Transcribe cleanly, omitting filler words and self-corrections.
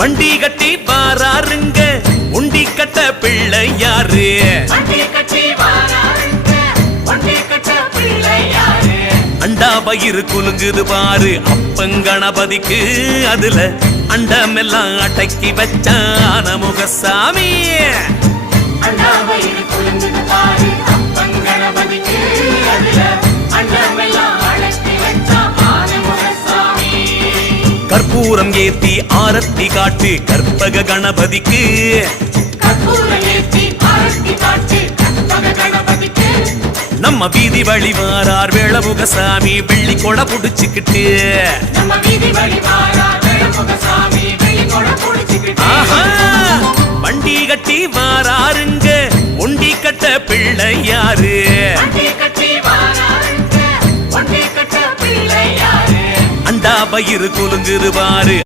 வண்டி கட்டி வாராருங்க உண்டி கட்ட பிள்ளை யாரு? அண்டா பயிறு குலுங்குது பாரு அப்பங்கணபதிக்கு, அதுல அண்டமெல்லாம் அடக்கி வச்சான முகசாமி. கற்பூரம் ஏத்தி ஆரத்தி காட்டு கற்பக கணபதிக்கு, நம்ம வீதி வழி வாரார் வேளமுகசாமி வெள்ளி கொடை புடிச்சுக்கிட்டு. வண்டி கட்டி வாராருங்க ஒண்டி கட்ட பிள்ளை யாரு? அண்டா பயிறு குலுங்குது பாரு